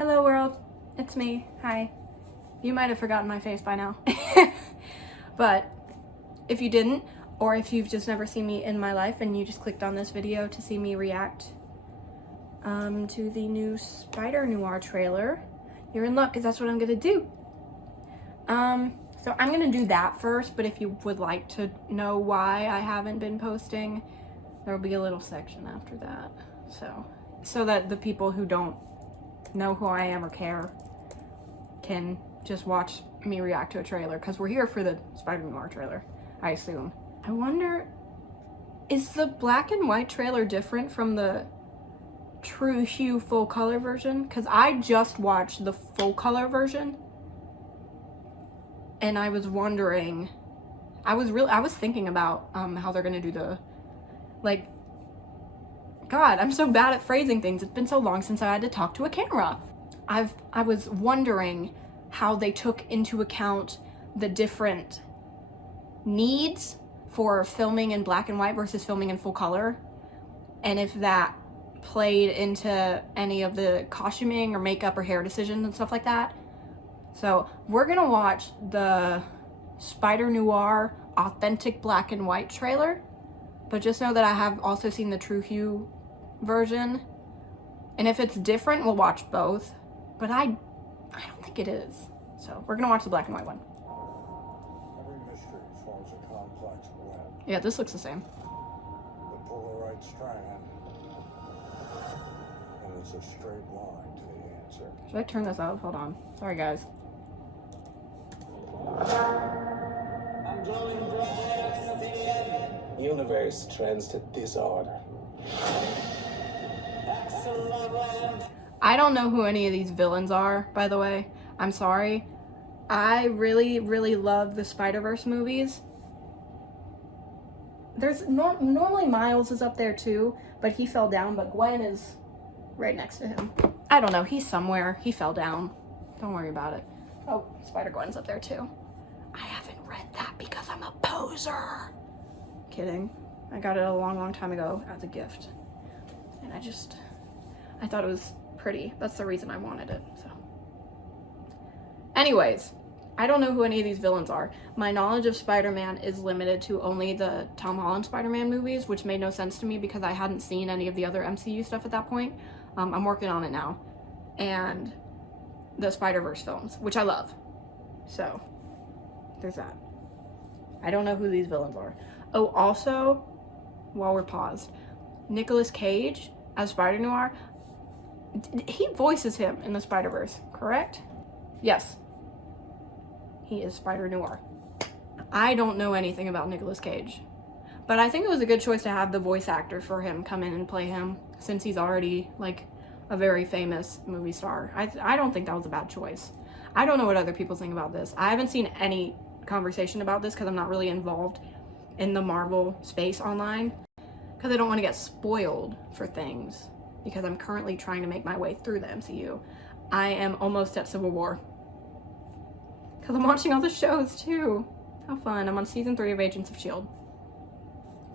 Hello world, it's me. Hi. You might have forgotten my face by now. But if you didn't, or if you've just never seen me in my life and you just clicked on this video to see me react to the new Spider-Noir trailer, you're in luck because that's what I'm gonna do. So I'm gonna do that first, but if you would like to know why I haven't been posting, there will be a little section after that. So that the people who don't know who I am or care can just watch me react to a trailer, because we're here for the Spider-Noir trailer, I assume. I wonder, is the black and white trailer different from the true hue full color version? Because I just watched the full color version and I was wondering, I was thinking about how they're gonna do the, like, God, I'm so bad at phrasing things. It's been so long since I had to talk to a camera. I was wondering how they took into account the different needs for filming in black and white versus filming in full color, and if that played into any of the costuming or makeup or hair decisions and stuff like that. So we're gonna watch the Spider-Noir authentic black and white trailer, but just know that I have also seen the true hue version, and if it's different, we'll watch both, but I don't think it is. So we're gonna watch the black and white one. Every mystery forms a complex web. Yeah, this looks the same. The Polaroid strand, and it's a straight line to the answer. Should I turn this up? Hold on. Sorry, guys. Universe trends to disorder. I don't know who any of these villains are, by the way. I'm sorry. I really, really love the Spider-Verse movies. There's normally Miles is up there too, but he fell down, but Gwen is right next to him. I don't know, he's somewhere. He fell down. Don't worry about it. Oh, Spider-Gwen's up there too. I haven't read that because I'm a poser. Kidding. I got it a long, long time ago as a gift. And I thought it was pretty. That's the reason I wanted it, so. Anyways, I don't know who any of these villains are. My knowledge of Spider-Man is limited to only the Tom Holland Spider-Man movies, which made no sense to me because I hadn't seen any of the other MCU stuff at that point. I'm working on it now. And the Spider-Verse films, which I love. So, there's that. I don't know who these villains are. Oh, also, while we're paused, Nicolas Cage as Spider-Noir, he voices him in the Spider-Verse, correct? Yes. He is Spider-Noir. I don't know anything about Nicolas Cage, but I think it was a good choice to have the voice actor for him come in and play him, since he's already, like, a very famous movie star. I don't think that was a bad choice. I don't know what other people think about this. I haven't seen any conversation about this because I'm not really involved in the Marvel space online, because I don't want to get spoiled for things, because I'm currently trying to make my way through the MCU. I am almost at Civil War, because I'm watching all the shows too. How fun. I'm on season 3 of Agents of S.H.I.E.L.D.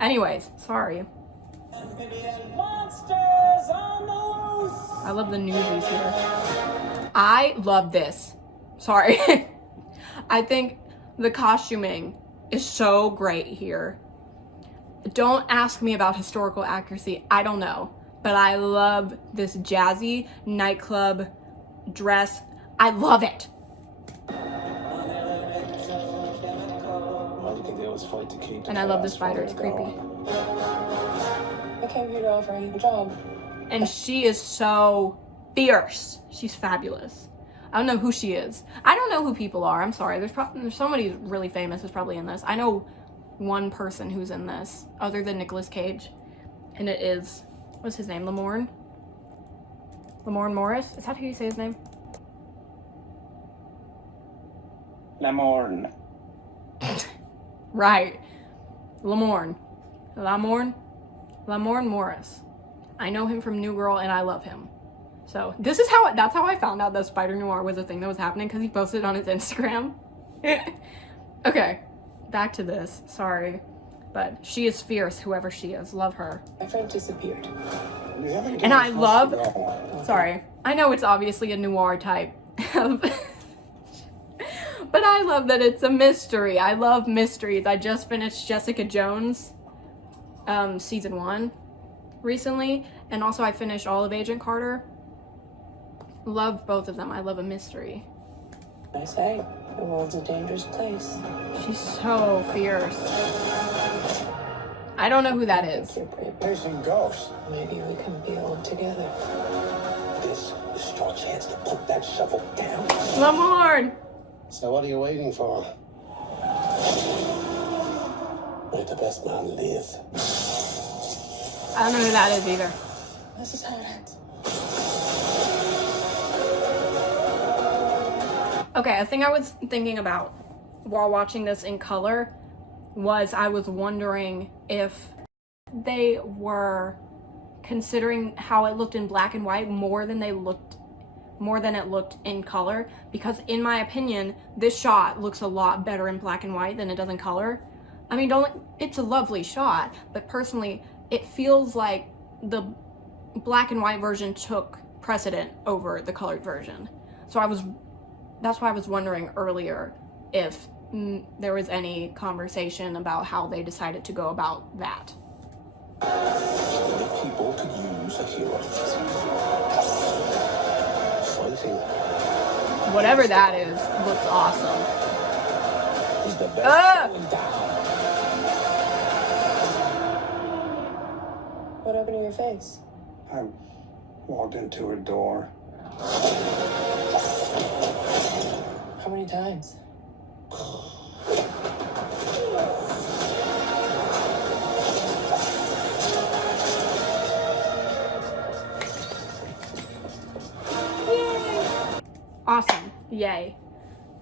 Anyways, sorry. I love the newsies here. I love this. Sorry. I think the costuming is so great here. Don't ask me about historical accuracy. I don't know. But I love this jazzy nightclub dress. I love it. All you can do is fight to keep. And I love the spider. It's creepy. I came here to offer you a job. And she is so fierce. She's fabulous. I don't know who she is. I don't know who people are. I'm sorry. There's somebody really famous who's probably in this. I know one person who's in this other than Nicolas Cage, and it is, what's his name? Lamorne Morris? Is that how you say his name? Lamorne. Right. Lamorne Morris. I know him from New Girl and I love him. So that's how I found out that Spider-Noir was a thing that was happening, because he posted it on his Instagram. Okay, back to this. Sorry. But she is fierce, whoever she is. Love her. My friend disappeared. And I love, sorry, I know it's obviously a noir type of, but I love that it's a mystery. I love mysteries. I just finished Jessica Jones, season 1 recently, and also I finished all of Agent Carter. Love both of them. I love a mystery. I say, the world's a dangerous place. She's so fierce. I don't know who that is. You're brave. Chasing ghosts. Maybe we can build together. This is your chance to put that shovel down. Lamorne! So what are you waiting for? Let the best man live. I don't know who that is either. This is how it ends. Okay, a thing I was thinking about while watching this in color was I was wondering if they were considering how it looked in black and white more than it looked in color, because in my opinion this shot looks a lot better in black and white than it does in color. I mean, it's a lovely shot, but personally it feels like the black and white version took precedent over the colored version. So that's why I was wondering earlier if there was any conversation about how they decided to go about that. The people could use a hero. Fighting Whatever that is looks awesome. is the best going down. What happened to your face? I walked into a door. How many times? Awesome. Yay.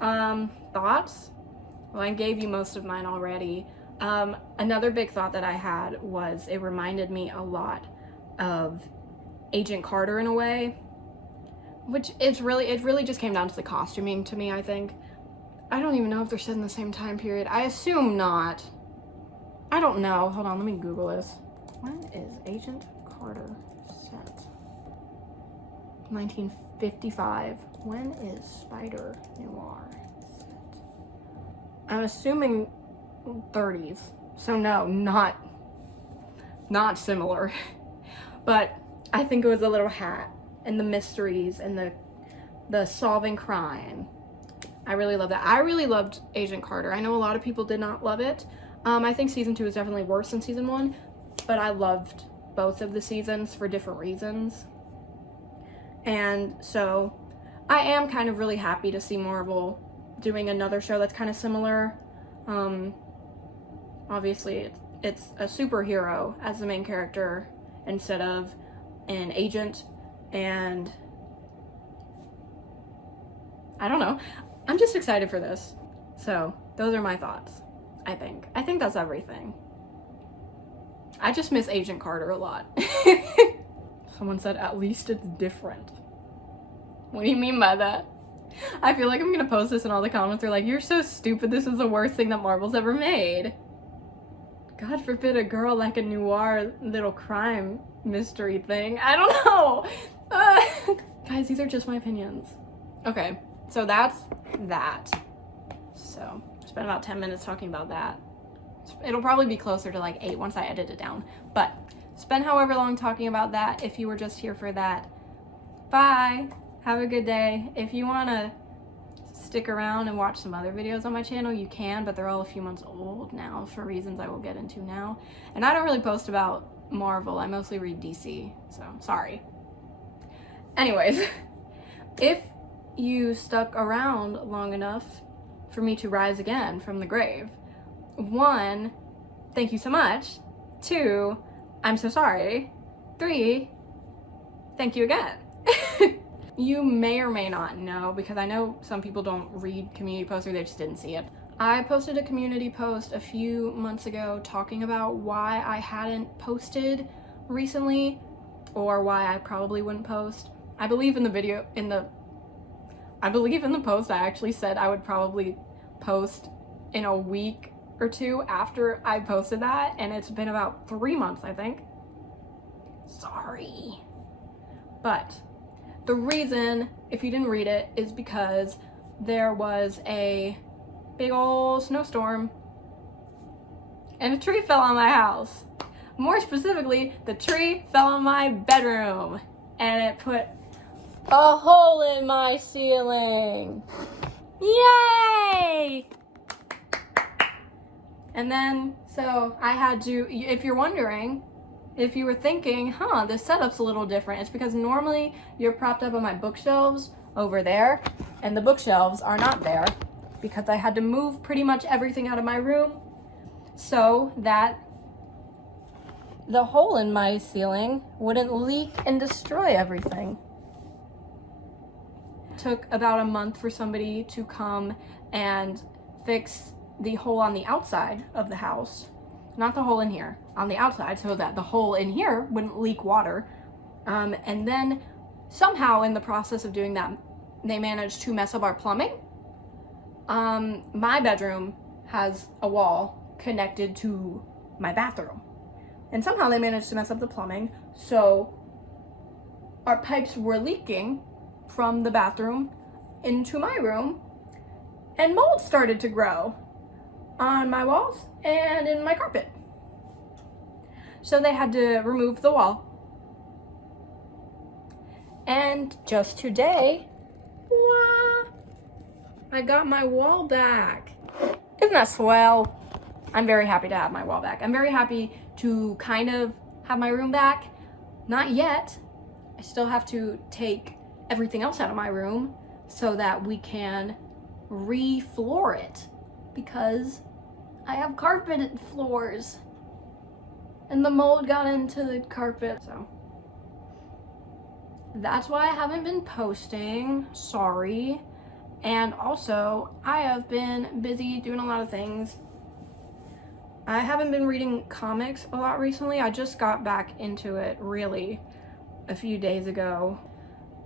Thoughts? Well, I gave you most of mine already. Another big thought that I had was it reminded me a lot of Agent Carter in a way, which it really just came down to the costuming to me, I think. I don't even know if they're set in the same time period. I assume not. I don't know. Hold on, let me Google this. When is Agent Carter set? 1955. When is spider-noir set? I'm assuming 30s. So no, not similar. But I think it was a little hat and the mysteries and the solving crime. I really love that. I really loved Agent Carter. I know a lot of people did not love it. I think season 2 is definitely worse than season 1, but I loved both of the seasons for different reasons. And so I am kind of really happy to see Marvel doing another show that's kind of similar. Obviously it's a superhero as the main character instead of an agent, and I don't know. I'm just excited for this. So those are my thoughts. I think that's everything. I just miss Agent Carter a lot. Someone said at least it's different. What do you mean by that? I feel like I'm gonna post this and all the comments are like, you're so stupid, this is the worst thing that Marvel's ever made. God forbid a girl like a noir little crime mystery thing. I don't know. Guys, these are just my opinions. Okay, so that's that. So, spent about 10 minutes talking about that. It'll probably be closer to like 8 once I edit it down. But, spend however long talking about that if you were just here for that. Bye! Have a good day. If you want to stick around and watch some other videos on my channel, you can, but they're all a few months old now for reasons I will get into now. And I don't really post about Marvel. I mostly read DC, so sorry. Anyways, if you stuck around long enough for me to rise again from the grave, 1, thank you so much. 2, I'm so sorry. 3, thank you again. You may or may not know, because I know some people don't read community posts or they just didn't see it. I posted a community post a few months ago talking about why I hadn't posted recently, or why I probably wouldn't post. I believe in the post I actually said I would probably post in a week or 2 after I posted that, and it's been about 3 months, I think. Sorry. But the reason, if you didn't read it, is because there was a big old snowstorm and a tree fell on my house. More specifically, the tree fell on my bedroom and it put a hole in my ceiling. Yay! And then, so I had to, if you're wondering, if you were thinking, this setup's a little different, it's because normally you're propped up on my bookshelves over there, and the bookshelves are not there because I had to move pretty much everything out of my room so that the hole in my ceiling wouldn't leak and destroy everything. It took about a month for somebody to come and fix the hole on the outside of the house. Not the hole in here, on the outside, so that the hole in here wouldn't leak water. And then somehow in the process of doing that, they managed to mess up our plumbing. My bedroom has a wall connected to my bathroom. And somehow they managed to mess up the plumbing, so our pipes were leaking from the bathroom into my room, and mold started to grow on my walls and in my carpet. So they had to remove the wall. And just today, I got my wall back. Isn't that swell? I'm very happy to have my wall back. I'm very happy to kind of have my room back. Not yet. I still have to take everything else out of my room so that we can re-floor it, because I have carpeted floors and the mold got into the carpet. So that's why I haven't been posting. Sorry. And also, I have been busy doing a lot of things. I haven't been reading comics a lot recently. I just got back into it really a few days ago.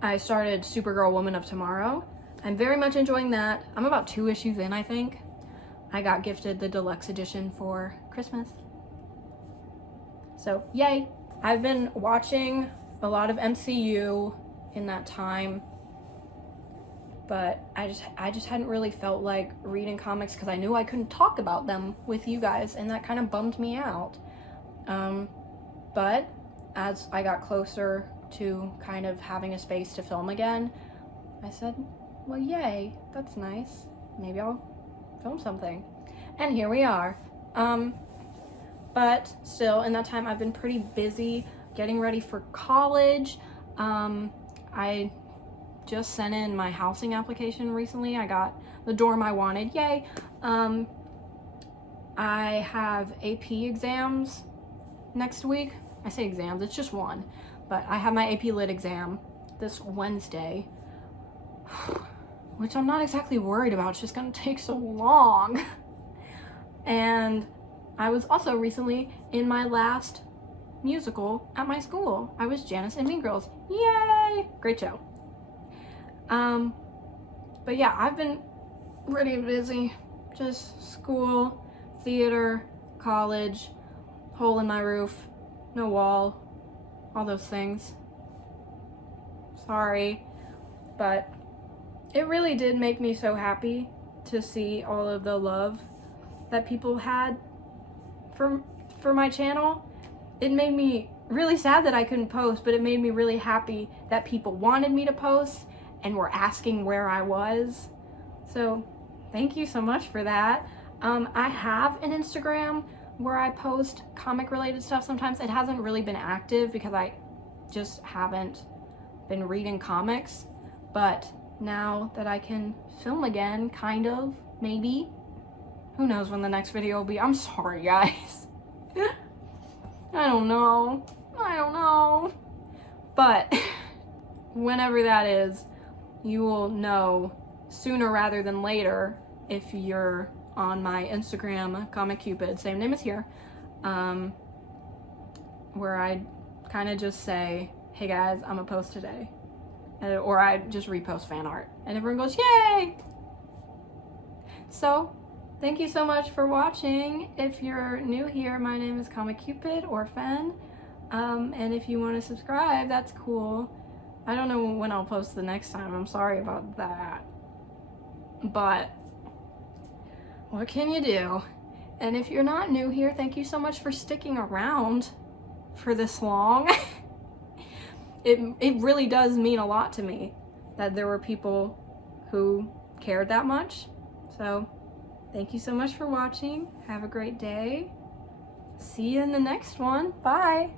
I started Supergirl Woman of Tomorrow. I'm very much enjoying that. I'm about 2 issues in, I think. I got gifted the deluxe edition for Christmas. So, yay. I've been watching a lot of MCU in that time, but I just hadn't really felt like reading comics because I knew I couldn't talk about them with you guys, and that kind of bummed me out. But as I got closer to kind of having a space to film again, I said, well, yay, that's nice. Maybe I'll film something. And here we are. But still, in that time, I've been pretty busy getting ready for college. I just sent in my housing application recently. I got the dorm I wanted, yay. I have AP exams next week. I say exams, it's just one. But I have my AP Lit exam this Wednesday, which I'm not exactly worried about. It's just gonna take so long. And I was also recently in my last musical at my school. I was Janice in Mean Girls. Yay! Great show. But yeah, I've been pretty busy. Just school, theater, college, hole in my roof, no wall, all those things. Sorry, but it really did make me so happy to see all of the love that people had for my channel. It made me really sad that I couldn't post, but it made me really happy that people wanted me to post and were asking where I was. So thank you so much for that. I have an Instagram where I post comic related stuff sometimes. It hasn't really been active because I just haven't been reading comics, but now that I can film again, kind of, maybe, who knows when the next video will be. I'm sorry, guys. I don't know. But whenever that is, you will know sooner rather than later if you're on my Instagram, Comic Cupid, same name as here, where I kind of just say, hey guys, I'm gonna post today. Or I just repost fan art. And everyone goes, yay! So, thank you so much for watching. If you're new here, my name is Comic Cupid or Fen. And if you want to subscribe, that's cool. I don't know when I'll post the next time. I'm sorry about that. But what can you do? And if you're not new here, thank you so much for sticking around for this long. It really does mean a lot to me that there were people who cared that much. So thank you so much for watching. Have a great day. See you in the next one. Bye.